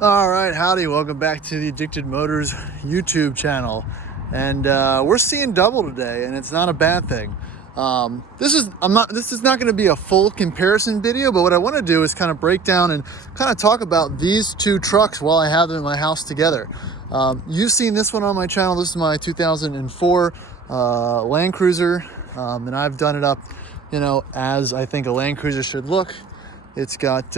All right, howdy, welcome back to the Addicted Motors YouTube channel. And we're seeing double today, and it's not a bad thing. This is not going to be a full comparison video, but what I want to do is kind of break down and kind of talk about these two trucks while I have them in my house together. You've seen this one on my channel. This is my 2004 Land Cruiser, and I've done it up, as I think a Land Cruiser should look. It's got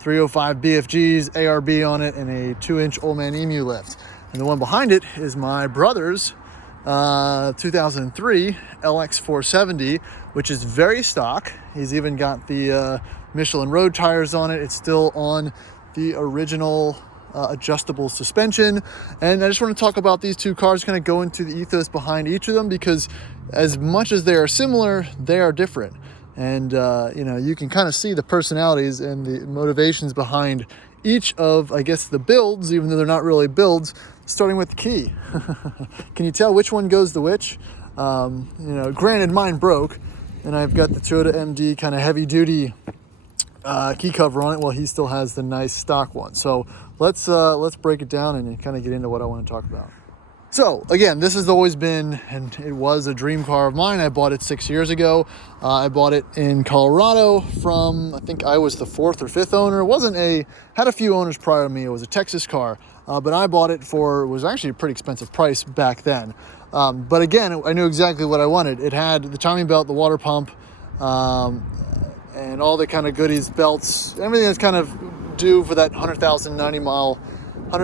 305 BFGs, ARB on it, and a 2-inch Old Man Emu lift. And the one behind it is my brother's 2003 LX470, which is very stock. He's even got the Michelin road tires on it. It's still on the original adjustable suspension. And I just want to talk about these two cars, kind of go into the ethos behind each of them, because as much as they are similar, they are different. And, you can kind of see the personalities and the motivations behind each of, I guess, the builds, even though they're not really builds, starting with the key. Can you tell which one goes to which? Granted, mine broke, and I've got the Toyota MD kind of heavy duty key cover on it, while he still has the nice stock one. So let's break it down and kind of get into what I want to talk about. So again, this has always been, and it was a dream car of mine. I bought it 6 years ago. I bought it in Colorado from, I think I was the 4th or 5th owner. It had a few owners prior to me. It was a Texas car, but I bought it it was actually a pretty expensive price back then. But again, I knew exactly what I wanted. It had the timing belt, the water pump, and all the kind of goodies, belts, everything that's kind of due for that 100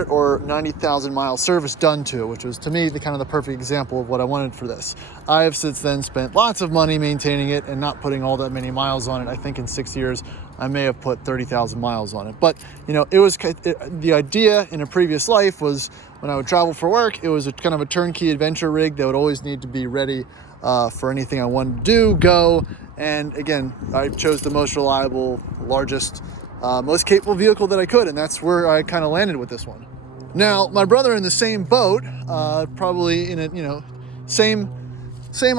or 90,000 mile service done to it, which was to me the kind of the perfect example of what I wanted for this. I have since then spent lots of money maintaining it and not putting all that many miles on it. I think in 6 years I may have put 30,000 miles on it. But the idea in a previous life was, when I would travel for work, it was a kind of a turnkey adventure rig that would always need to be ready for anything I wanted to go. And again, I chose the most reliable, largest, most capable vehicle that I could, and that's where I kind of landed with this one. Now, my brother in the same boat, probably in a same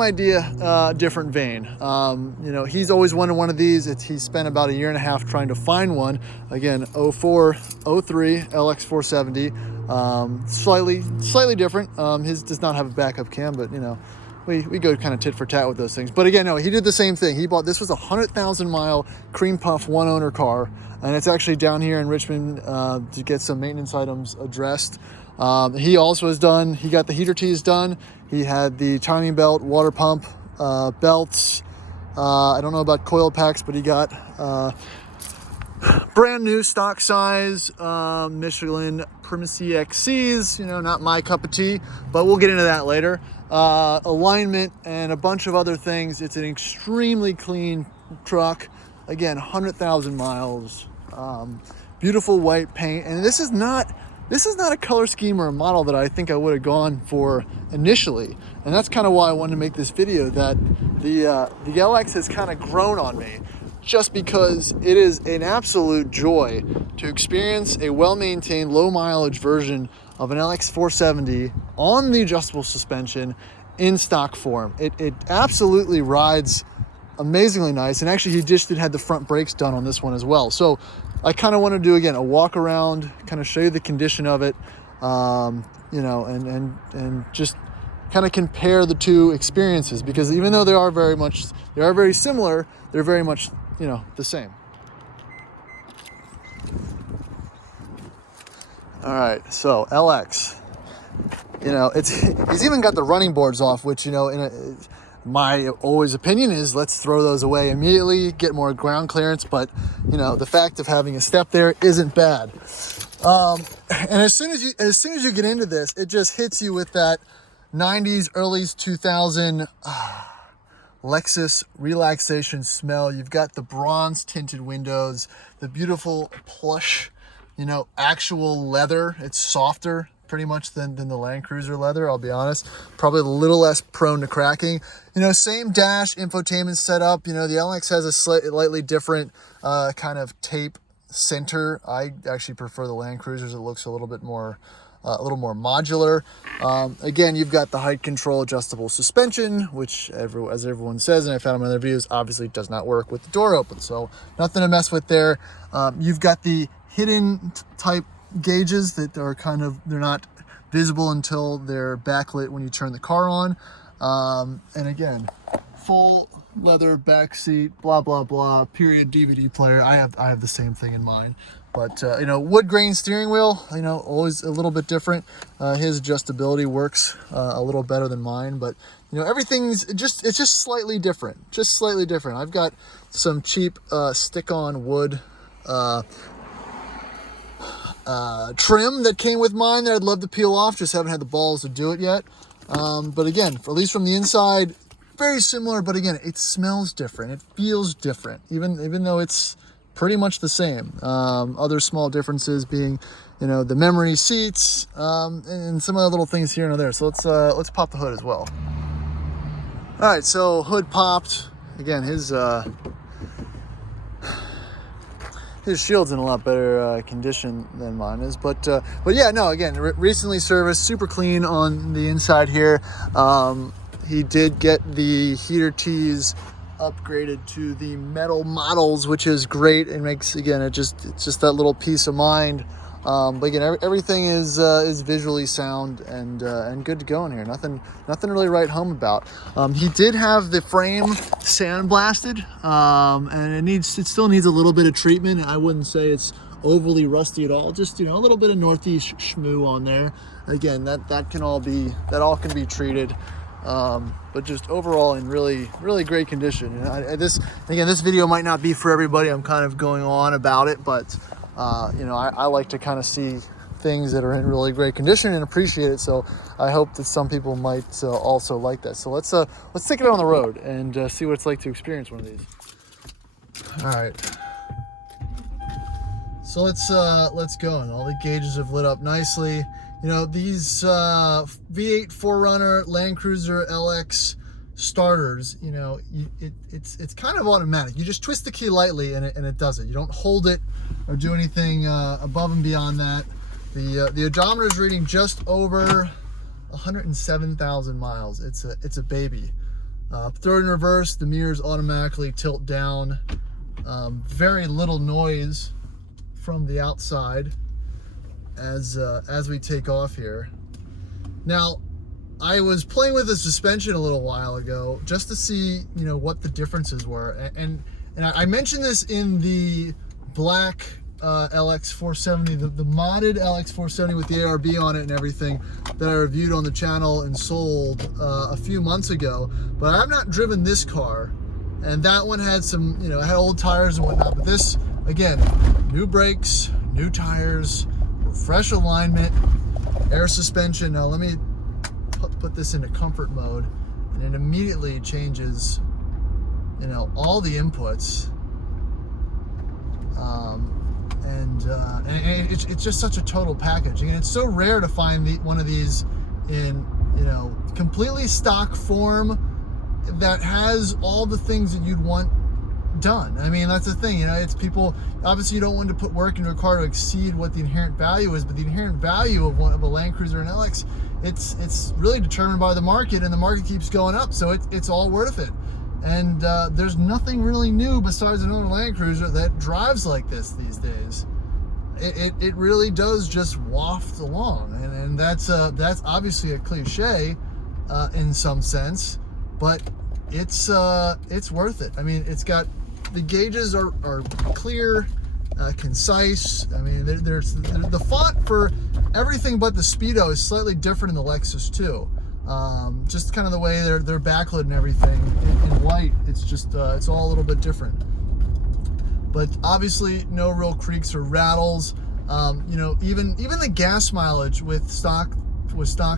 idea, different vein. He's always wanted one of these. He spent about 1.5 years trying to find one. Again, 04, 03 LX470, slightly different. His does not have a backup cam, but we go kind of tit for tat with those things. But again, no, he did the same thing. This was a 100,000 mile cream puff one owner car, and it's actually down here in Richmond to get some maintenance items addressed. He also he got the heater tees done. He had the timing belt, water pump, belts. I don't know about coil packs, but he got brand new stock size Michelin Primacy XCs, not my cup of tea, but we'll get into that later. Alignment and a bunch of other things. It's an extremely clean truck. Again, 100,000 miles, beautiful white paint. And this is not a color scheme or a model that I think I would have gone for initially. And that's kind of why I wanted to make this video, that the LX has kind of grown on me, just because it is an absolute joy to experience a well-maintained, low-mileage version of an LX470 on the adjustable suspension in stock form. It absolutely rides amazingly nice, and actually he just had the front brakes done on this one as well. So I kind of want to do, again, a walk around, kind of show you the condition of it, and just kind of compare the two experiences, because even though they are very similar, they're very much the same. All right, so LX, he's even got the running boards off, which, my always opinion is, let's throw those away immediately, get more ground clearance. But, the fact of having a step there isn't bad. And as soon as you get into this, it just hits you with that 90s, early 2000 Lexus relaxation smell. You've got the bronze tinted windows, the beautiful plush, actual leather. It's softer pretty much than the Land Cruiser leather, I'll be honest. Probably a little less prone to cracking. Same dash infotainment setup. The LX has a slightly different kind of tape center. I actually prefer the Land Cruisers. It looks a little more modular. Again, you've got the height control adjustable suspension, which as everyone says, and I found in other videos, obviously does not work with the door open. So nothing to mess with there. You've got the hidden type gauges that are they're not visible until they're backlit when you turn the car on. And again, full leather back seat, blah blah blah, period, DVD player. I have the same thing in mind. But you know, wood grain steering wheel, you know, always a little bit different. His adjustability works a little better than mine, but you know, everything's it's just slightly different. I've got some cheap stick-on wood trim that came with mine that I'd love to peel off, just haven't had the balls to do it yet. But again, at least from the inside, very similar, but again, it smells different, it feels different, even though it's pretty much the same. Other small differences being, you know, the memory seats, and some other little things here and there. So let's pop the hood as well. All right, so hood popped. Again, his shield's in a lot better condition than mine is, but yeah, no, again, recently serviced, super clean on the inside here. He did get the heater tees upgraded to the metal models, which is great. It makes, again, it's just that little peace of mind. But again, everything is visually sound and good to go in here. Nothing really write home about. He did have the frame sandblasted, and it still needs a little bit of treatment. I wouldn't say it's overly rusty at all. Just, you know, a little bit of Northeast schmoo on there. Again, that all can be treated. But just overall in really, really great condition. You know, this video might not be for everybody. I'm kind of going on about it, but you know, I like to kind of see things that are in really great condition and appreciate it. So I hope that some people might also like that. So let's take it on the road and see what it's like to experience one of these. All right. So let's go. And all the gauges have lit up nicely. You know, these V8 4Runner Land Cruiser LX starters, you know, it's kind of automatic. You just twist the key lightly and it does it. You don't hold it or do anything above and beyond that. The odometer is reading just over 107,000 miles. It's a baby. Throw it in reverse, the mirrors automatically tilt down. Very little noise from the outside as we take off here. Now, I was playing with the suspension a little while ago just to see, you know, what the differences were, and I mentioned this in the black LX470, the modded LX470 with the ARB on it and everything that I reviewed on the channel and sold a few months ago. But I've not driven this car, and that one had some, you know, it had old tires and whatnot. But this, again, new brakes, new tires, fresh alignment, air suspension. Now let me put this into comfort mode, and it immediately changes, you know, all the inputs. And it's just such a total package, and it's so rare to find one of these in, you know, completely stock form that has all the things that you'd want done. I mean, that's the thing, you know, it's people, obviously you don't want to put work into a car to exceed what the inherent value is, but the inherent value of a Land Cruiser and LX, it's really determined by the market, and the market keeps going up, so it's all worth it. And there's nothing really new besides another Land Cruiser that drives like this these days. It really does just waft along, and that's obviously a cliche in some sense, but it's worth it. I mean, it's got, the gauges are clear, concise. I mean, there's the font for everything but the Speedo is slightly different in the Lexus too. Just kind of the way they're backlit and everything in white. It's just it's all a little bit different. But obviously no real creaks or rattles. You know, even the gas mileage with stock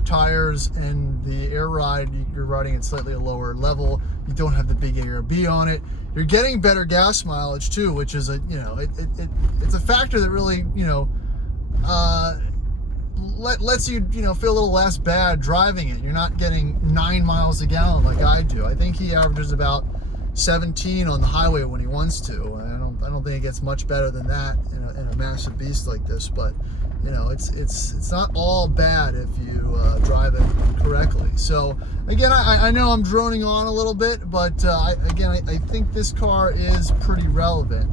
tires and the air ride, you're riding at slightly a lower level. You don't have the big ARB on it. You're getting better gas mileage too, which is a, you know, it's a factor that really, you know, lets you, you know, feel a little less bad driving it. You're not getting 9 miles a gallon like I do. I think he averages about 17 on the highway when he wants to. I don't think it gets much better than that in a massive beast like this. But you know, it's not all bad if you drive it correctly. So again, I know I'm droning on a little bit, but I think this car is pretty relevant.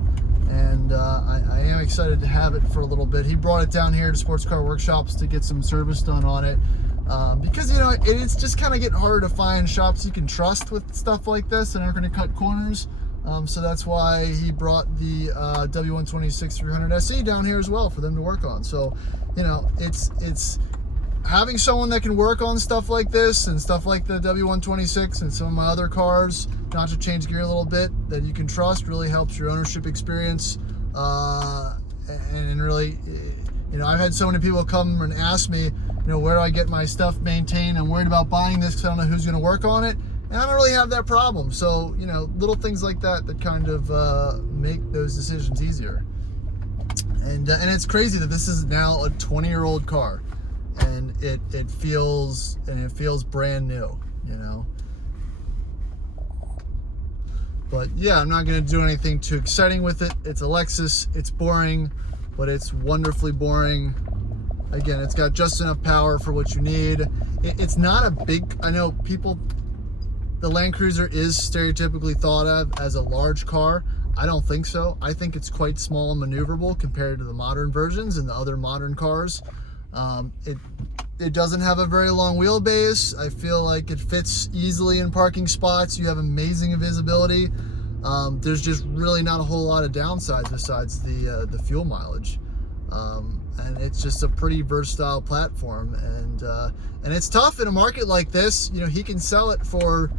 and I am excited to have it for a little bit. He brought it down here to Sports Car Workshops to get some service done on it, because it's just kind of getting harder to find shops you can trust with stuff like this and aren't going to cut corners. So that's why he brought the W126 300 SE down here as well for them to work on. So it's having someone that can work on stuff like this and stuff like the W126 and some of my other cars, not to change gear a little bit, that you can trust, really helps your ownership experience. And really, I've had so many people come and ask me, where do I get my stuff maintained? I'm worried about buying this because I don't know who's going to work on it. And I don't really have that problem. So, little things like that kind of make those decisions easier. And it's crazy that this is now a 20-year-old car, and it feels brand new, But yeah, I'm not going to do anything too exciting with it. It's a Lexus. It's boring, but it's wonderfully boring. Again, it's got just enough power for what you need. It's not a big, I know people, the Land Cruiser is stereotypically thought of as a large car. I don't think so. I think it's quite small and maneuverable compared to the modern versions and the other modern cars. It doesn't have a very long wheelbase. I feel like it fits easily in parking spots. You have amazing visibility. There's just really not a whole lot of downsides besides the fuel mileage. And it's just a pretty versatile platform. And it's tough in a market like this. He can sell it for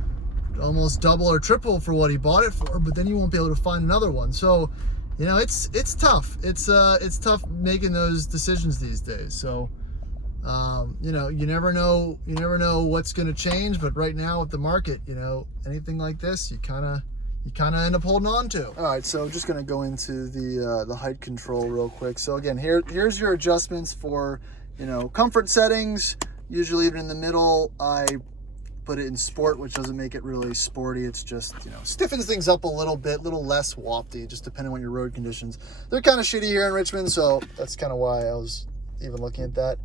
almost double or triple for what he bought it for, but then you won't be able to find another one. So, it's tough. It's tough making those decisions these days. So, you never know what's going to change, but right now with the market, anything like this, you kind of end up holding on to. All right, so I'm just going to go into the height control real quick. So again, here's your adjustments for, comfort settings. Usually even in the middle, I put it in sport, which doesn't make it really sporty. It's just, stiffens things up a little bit, a little less wafty, just depending on your road conditions. They're kind of shitty here in Richmond, so that's kind of why I was even looking at that.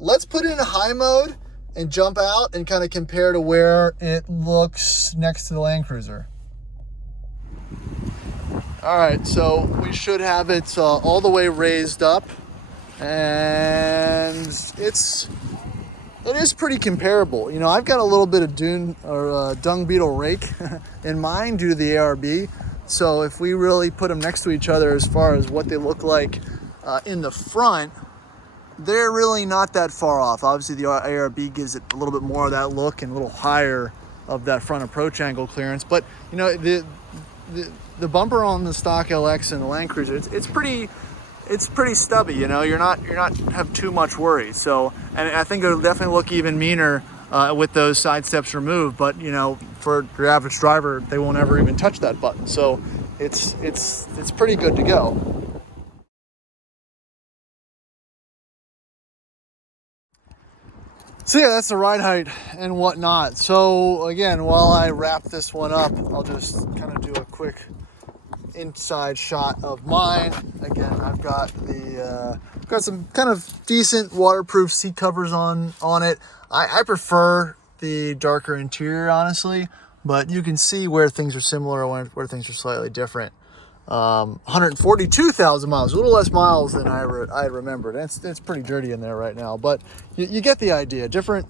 Let's put it in high mode and jump out and kind of compare to where it looks next to the Land Cruiser. All right, so we should have it all the way raised up, and it is pretty comparable. I've got a little bit of dung beetle rake in mine due to the ARB. So if we really put them next to each other as far as what they look like in the front, they're really not that far off. Obviously the ARB gives it a little bit more of that look and a little higher of that front approach angle clearance. But the bumper on the stock LX and the Land Cruiser, it's pretty stubby. You're not have too much worry. So, and I think it'll definitely look even meaner with those side steps removed. But for your average driver, they won't ever even touch that button. So it's pretty good to go. So yeah, that's the ride height and whatnot. So again, while I wrap this one up, I'll just kind of do a quick inside shot of mine. Again, I've got got some kind of decent waterproof seat covers on it. I prefer the darker interior, honestly, but you can see where things are similar and where things are slightly different. 142,000 miles, a little less miles than I remembered. It's pretty dirty in there right now, but you get the idea. Different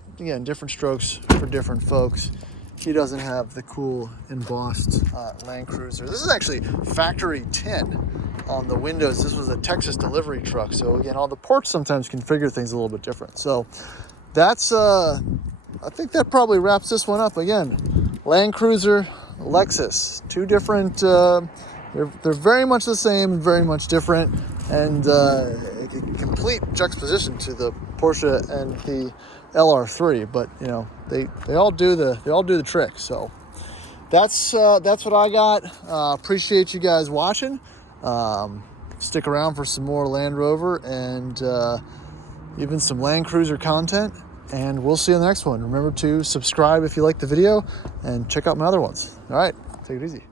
strokes for different folks. He doesn't have the cool embossed Land Cruiser. This is actually factory tin on the windows. This was a Texas delivery truck. So again, all the ports sometimes configure things a little bit different. So that's, I think that probably wraps this one up. Again, Land Cruiser, Lexus, two different, they're very much the same, very much different, and a complete juxtaposition to the Porsche and the LR3. But they all do the trick. So that's what I got. Appreciate you guys watching. Stick around for some more Land Rover and even some Land Cruiser content, and we'll see you in the next one. Remember to subscribe if you like the video and check out my other ones. All right, take it easy.